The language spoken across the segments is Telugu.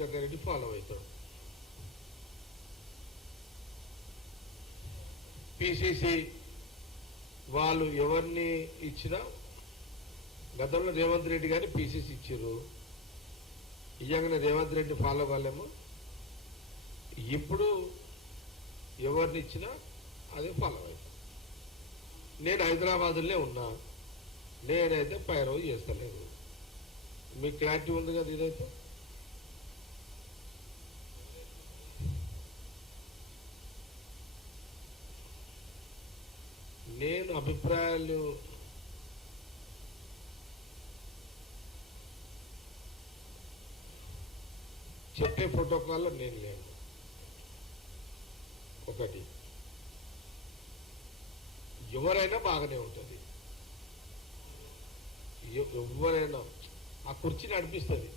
జగ్గారెడ్డి ఫాలో అవుతాడు. పిసిసి వాళ్ళు ఎవరిని ఇచ్చినా గతంలో రేవంత్ రెడ్డి గారిని పిసిసి ఇచ్చారు. ఇయ్యంగానే రేవంత్ రెడ్డి ఫాలో కాలేమో. ఇప్పుడు ఎవరిని ఇచ్చినా అదే ఫాలో అవుతాం. నేను హైదరాబాద్లోనే ఉన్నా, నేనైతే పైరవ్ చేస్తలేదు. మీకు క్లారిటీ ఉంది కదా. ఇదైతే నేను అభిప్రాయాలు చెప్పే ప్రోటోకాల్లో నేను లేను. ఒకటి, ఎవరైనా బాగానే ఉంటుంది. ఎవరైనా ఆ కుర్చీ నడిపిస్తుంది.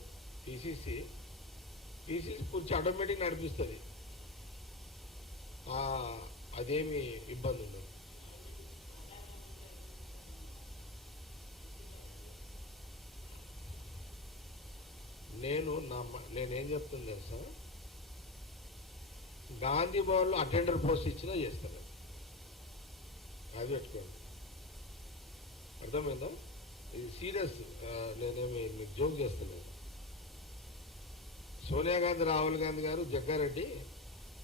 పిసిసి కుర్చీ ఆటోమేటిక్ నడిపిస్తుంది. అదేమి ఇబ్బంది ఉండదు. నేనేం చెప్తుంది తెలుసా, గాంధీ భవన్లో అటెండర్ పోస్ట్ ఇచ్చినా చేస్తాను. అది పెట్టుకోండి, అర్థమైందా? ఇది సీరియస్, నేనేమి మీకు జోక్ చేస్తున్నాను. సోనియా గాంధీ, రాహుల్ గాంధీ గారు, జగ్గారెడ్డి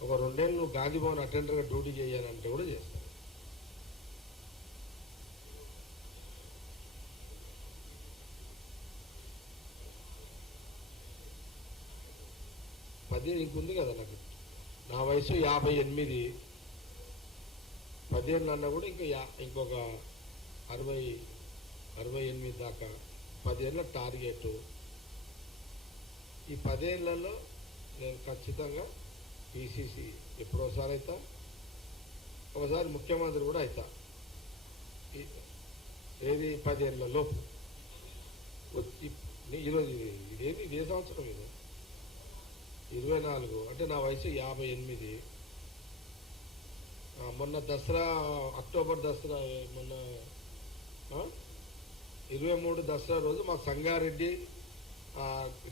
ఒక 2 ఏళ్ళు గాంధీ భవన్ అటెండర్గా డ్యూటీ చేయాలంటే కూడా చేస్తాను. ఇంకుంది కదా నాకు. నా వయసు 58. 10 ఏళ్ళు అన్నా కూడా ఇంకొక 68 దాకా 10 ఏళ్ళ టార్గెట్. ఈ 10 ఏళ్లలో నేను ఖచ్చితంగా పిసిసి ఎప్పుడోసారి అవుతా, ఒకసారి ముఖ్యమంత్రి కూడా అవుతా. ఏది 10 ఏళ్ళ లోపు. ఈరోజు ఇదేంటి, ఇదే సంవత్సరం ఇది 24, అంటే నా వయసు 58. మొన్న దసరా, అక్టోబర్ దసరా, మొన్న 23 దసరా రోజు మా సంగారెడ్డి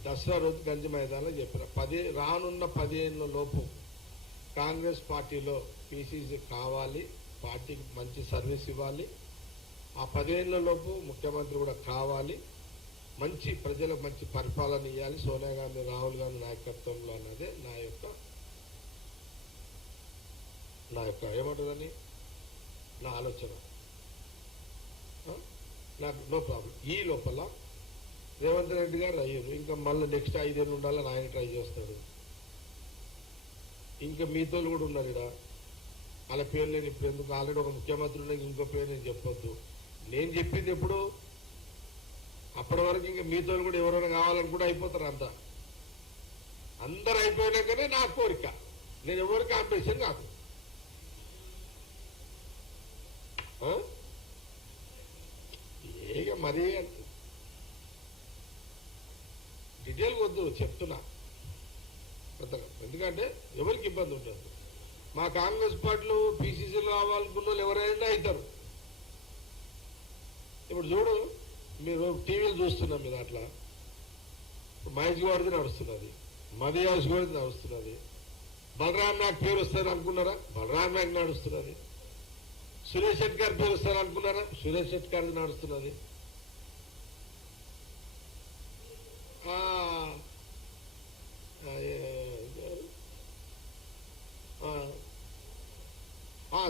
దసరా రోజు గంజి మైదానంలో చెప్పిన, రానున్న 10 ఏళ్ళ లోపు కాంగ్రెస్ పార్టీలో పిసిసి కావాలి, పార్టీకి మంచి సర్వీస్ ఇవ్వాలి, ఆ 10 ఏళ్ళ లోపు ముఖ్యమంత్రి కూడా కావాలి, మంచి ప్రజలకు మంచి పరిపాలన ఇవ్వాలి సోనియా గాంధీ, రాహుల్ గాంధీ నాయకత్వంలో అన్నదే నా యొక్క ఏమంటుందని నా ఆలోచన. నాకు నో ప్రాబ్లం. ఈ లోపల రేవంత్ రెడ్డి గారు అయ్యారు, ఇంకా మళ్ళీ నెక్స్ట్ 5 ఏళ్ళు ఉండాలని ఆయన ట్రై చేస్తాడు. ఇంకా మీతో కూడా ఉన్నారు ఇక్కడ, వాళ్ళ పేరు నేను ఇప్పుడు ఎందుకు, ఆల్రెడీ ఒక ముఖ్యమంత్రి ఉన్నాయి, ఇంకో పేరు నేను చెప్పొద్దు. నేను చెప్పింది ఎప్పుడు, అప్పటి వరకు ఇంకా మీతో కూడా ఎవరైనా కావాలని కూడా అయిపోతారు. అందరు అయిపోయినాకనే నా కోరిక. నేను ఎవరికి కాంపిటీషన్ కాదు. ఏక మరీ డీటెయిల్ వద్దు, చెప్తున్నా. ఎందుకంటే ఎవరికి ఇబ్బంది ఉంటుంది. మా కాంగ్రెస్ పార్టీలో పిసిసిలో కావాలనుకున్న వాళ్ళు ఎవరైనా అవుతారు. ఇప్పుడు చూడు, మీరు టీవీలు చూస్తున్నాం, మీరు అట్లా మహేష్ గౌడ్ది నడుస్తున్నది, మదియాస్ గౌడ్ది నడుస్తున్నది, బలరాం నాయక్ పేరు వస్తుంది అనుకున్నారా, బలరాం నాయక్ నడుస్తున్నది. సురేష్ శెట్టి గారి పేరు వస్తారు అనుకున్నారా, సురేష్ శెట్టి గారిది నడుస్తున్నది.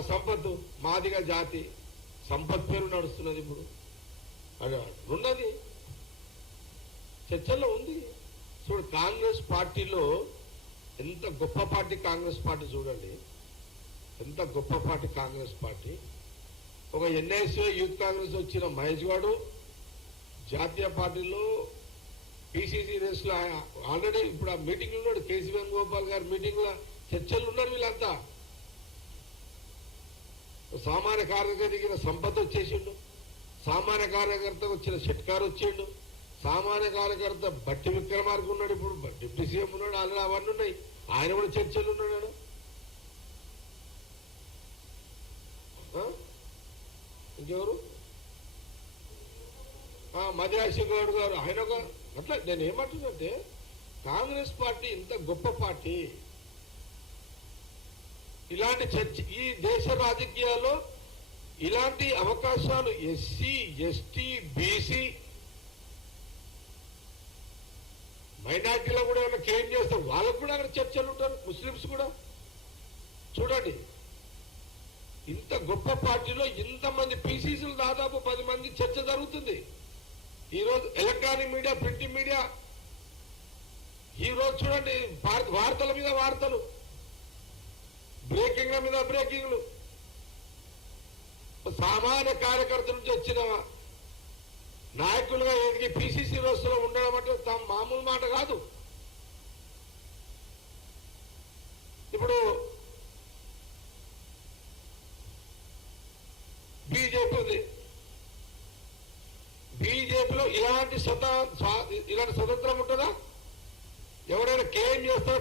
సంపత్, మాదిగా జాతి సంపత్ పేరు నడుస్తున్నది. ఇప్పుడు అది ఉన్నది, చర్చల్లో ఉంది. చూడు, కాంగ్రెస్ పార్టీలో ఎంత గొప్ప పార్టీ కాంగ్రెస్ పార్టీ, చూడండి ఎంత గొప్ప పార్టీ కాంగ్రెస్ పార్టీ. ఒక ఎన్ఐసి యూత్ కాంగ్రెస్ వచ్చిన మహేష్ గౌడ్ జాతీయ పార్టీలో పిసిసి రేస్లో ఆల్రెడీ ఇప్పుడు ఆ మీటింగ్లో ఉన్నాడు. కేసీ వేణుగోపాల్ గారి మీటింగ్లో చర్చలు ఉన్నారు. వీళ్ళంతా సామాన్య కార్యకర్త దిగిన సంపత్ వచ్చేసిండు, సామాన్య కార్యకర్త వచ్చిన షెట్కార్ వచ్చిండు, సామాన్య కార్యకర్త బట్టి విక్రమార్క ఉన్నాడు, ఇప్పుడు డిప్యూటీ సీఎం ఉన్నాడు, ఆల్రెడీ అవన్నీ ఉన్నాయి. ఆయన కూడా చర్చలు ఉన్నాడు. ఇంకెవరు, మధ్యాశి గౌడ్ గారు, ఆయన ఒక అట్లా. నేను ఏమంటున్నంటే కాంగ్రెస్ పార్టీ ఇంత గొప్ప పార్టీ, ఇలాంటి చర్చ ఈ దేశ రాజకీయాల్లో ఇలాంటి అవకాశాలు ఎస్సీ, ఎస్టీ, బీసీ, మైనార్టీలో కూడా ఏమైనా క్లెయిమ్ చేస్తారు, వాళ్ళకు కూడా అక్కడ చర్చలు ఉంటారు, ముస్లిమ్స్ కూడా. చూడండి, ఇంత గొప్ప పార్టీలో ఇంతమంది పీసీసీలు దాదాపు 10 మంది చర్చ జరుగుతుంది. ఈరోజు ఎలక్ట్రానిక్ మీడియా, ప్రింటింగ్ మీడియా, ఈరోజు చూడండి వార్తల మీద వార్తలు, బ్రేకింగ్ల మీద బ్రేకింగ్లు. సామాన్య కార్యకర్త నుంచి వచ్చిన నాయకులుగా ఎదిగి పీసీసీ వ్యవస్థలో ఉండడం అంటే మామూలు మాట కాదు. ఇప్పుడు బీజేపీ ఉంది, బీజేపీలో ఇలాంటి స్వతంత్రం ఉంటుందా? ఎవరైనా క్లెయిమ్ చేస్తారో